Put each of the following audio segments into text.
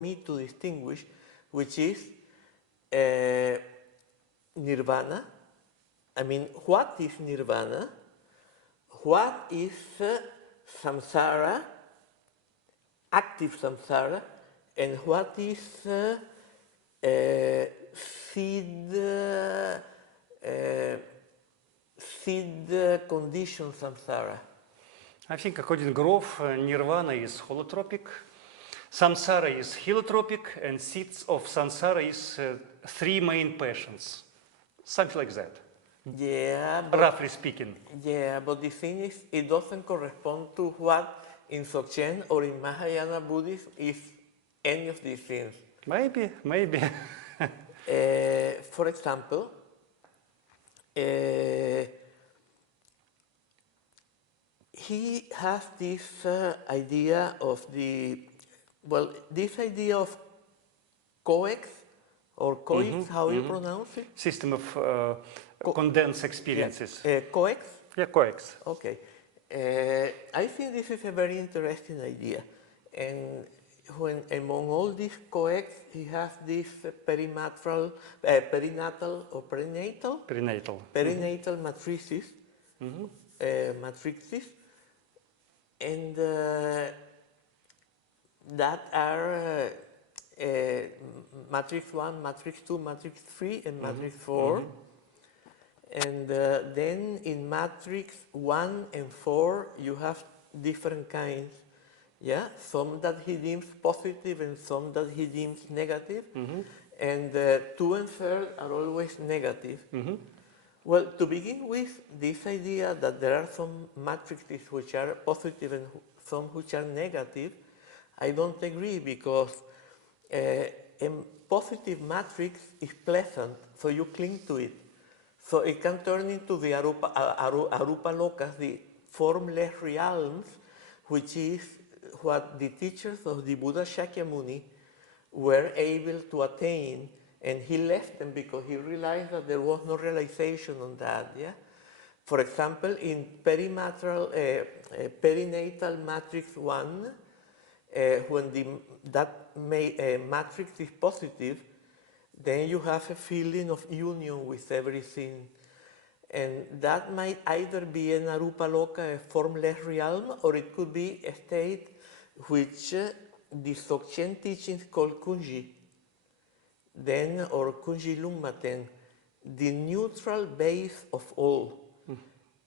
me to distinguish, which is nirvana. I mean, what is nirvana? What is samsara, active samsara, and what is seed condition samsara? I think according to Grove, nirvana is holotropic, samsara is helitropic, and seeds of samsara is three main passions. Something like that. Yeah, but, roughly speaking. Yeah, but the thing is, it doesn't correspond to what in Dzogchen or in Mahayana Buddhism is any of these things. Maybe. For example, he has this idea of this idea of coex or coex, how you pronounce it? System of condensed experiences. Yeah. Coex? Yeah, coex. Okay. I think this is a very interesting idea. And when among all these coex, he has this perinatal or perinatal matrices, matrices, and that are matrix 1, matrix 2, matrix 3, and matrix 4. And then in matrix 1 and 4, you have different kinds. Yeah, some that he deems positive and some that he deems negative. And 2 and 3 are always negative. Well, to begin with, this idea that there are some matrices which are positive and some which are negative, I don't agree, because a positive matrix is pleasant, so you cling to it. So it can turn into the Arupa Lokas, the formless realms, which is what the teachers of the Buddha Shakyamuni were able to attain, and he left them because he realized that there was no realization on that. Yeah. For example, in perinatal matrix 1, when that matrix is positive, then you have a feeling of union with everything. And that might either be an Arupa Loka, a formless realm, or it could be a state which the Dzogchen teachings call Kunji, then, or Kunji Lummaten, the neutral base of all.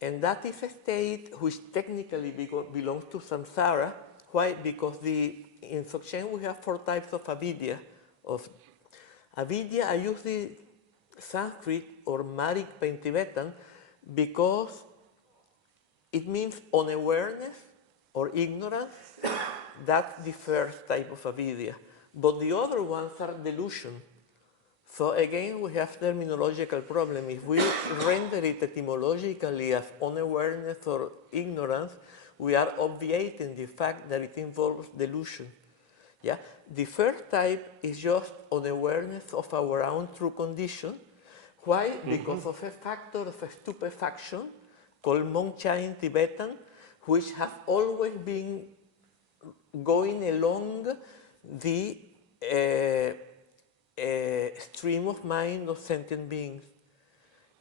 And that is a state which technically belongs to samsara. Why? Because in Dzogchen we have 4 types of avidya. Avidya, I use the Sanskrit or Marikpa in Tibetan because it means unawareness or ignorance. That's the first type of avidya. But the other ones are delusion. So again, we have terminological problem. If we render it etymologically as unawareness or ignorance, we are obviating the fact that it involves delusion. Yeah? The first type is just unawareness of our own true condition. Why? Because of a factor of stupefaction called Mongcha in Tibetan, which has always been going along the stream of mind of sentient beings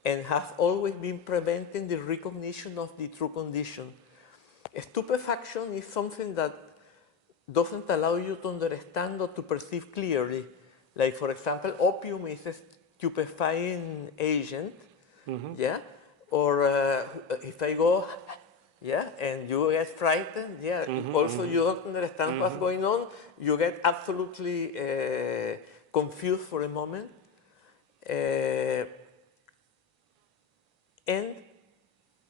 and has always been preventing the recognition of the true condition. Stupefaction is something that doesn't allow you to understand or to perceive clearly. Like, for example, opium is a stupefying agent, yeah? Or if I go, yeah, and you get frightened, yeah, also you don't understand what's going on, you get absolutely confused for a moment. And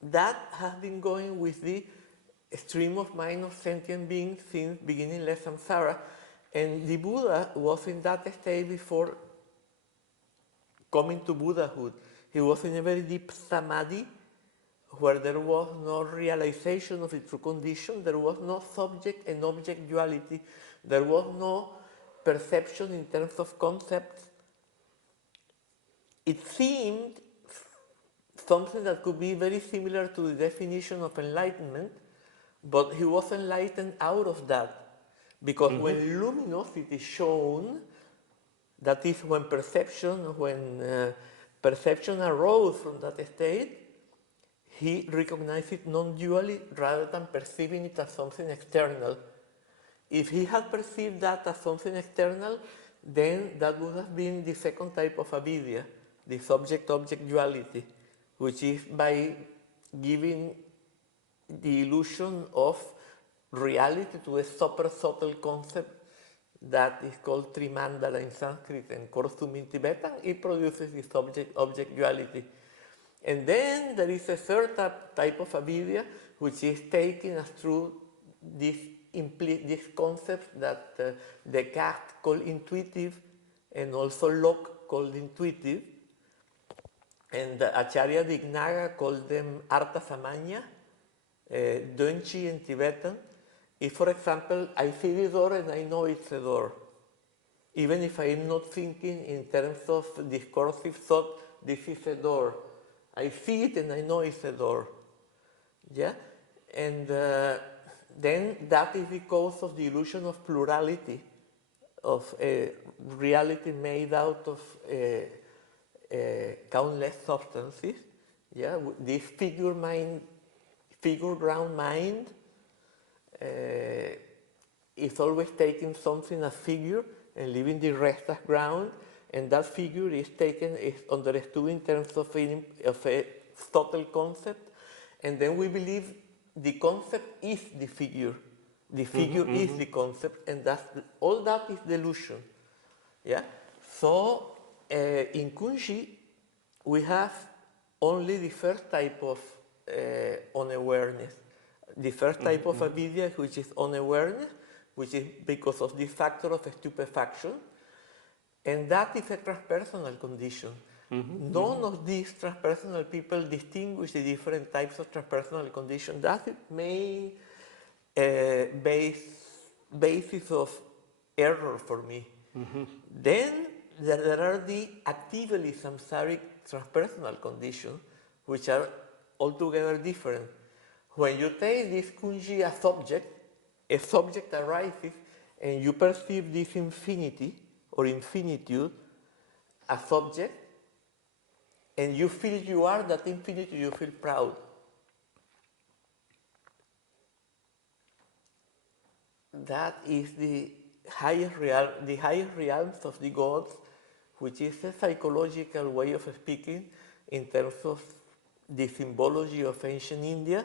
that has been going with the stream of mind of sentient beings since beginningless samsara. And the Buddha was in that state before coming to Buddhahood. He was in a very deep samadhi where there was no realization of the true condition, there was no subject and object duality, there was no perception in terms of concepts. It seemed something that could be very similar to the definition of enlightenment, but he was enlightened out of that. Because when luminosity is shown, that is when perception arose from that state, he recognized it non-dually rather than perceiving it as something external. If he had perceived that as something external, then that would have been the second type of avidya, the subject-object duality, which is by giving the illusion of reality to a super subtle concept that is called Trimandala in Sanskrit and Korsum in Tibetan. It produces the subject-object duality. And then there is a third type of avidya, which is taking us through this concept that Descartes called intuitive and also Locke called intuitive, and Acharya Dignaga called them Artha Samanya, Dönchi in Tibetan. If, for example, I see the door and I know it's a door, even if I am not thinking in terms of discursive thought, this is a door. I see it and I know it's a door. Yeah? And then that is the cause of the illusion of plurality, of a reality made out of countless substances. Yeah? This figure ground mind is always taking something as figure and leaving the rest as ground, and that figure is understood in terms of a subtle concept, and then we believe the concept is the figure. The figure is the concept, and all that is delusion. Yeah. So in Kunji, we have only the first type of unawareness. The first type of avidya, which is unawareness, which is because of this factor of stupefaction, and that is a transpersonal condition. None of these transpersonal people distinguish the different types of transpersonal condition. That's the main basis of error for me. Then there are the actively samsaric transpersonal conditions, which are altogether different. When you take this kunji as object, a subject arises and you perceive this infinity or infinitude as subject, and you feel you are that infinity, you feel proud. That is the highest realms of the gods, which is a psychological way of speaking in terms of the symbology of ancient India,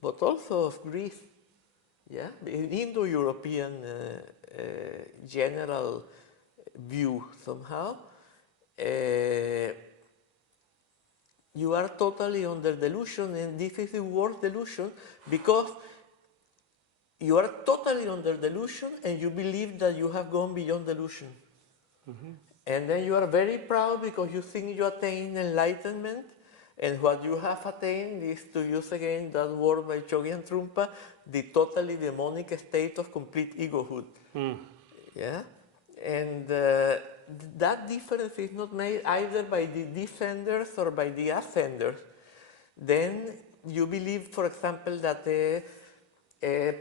but also of Greece. Yeah, in Indo-European general view somehow. You are totally under delusion, and this is the worst delusion because you are totally under delusion and you believe that you have gone beyond delusion. And then you are very proud because you think you attained enlightenment, and what you have attained is, to use again that word by Chogyan Trungpa, the totally demonic state of complete egohood. Yeah? And that difference is not made either by the descenders or by the ascenders. Then you believe, for example, that a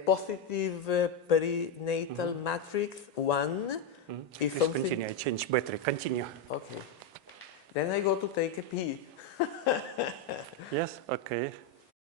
positive perinatal matrix 1 is Please something... continue, I change battery, continue. Okay. Then I go to take a pee. Yes, okay.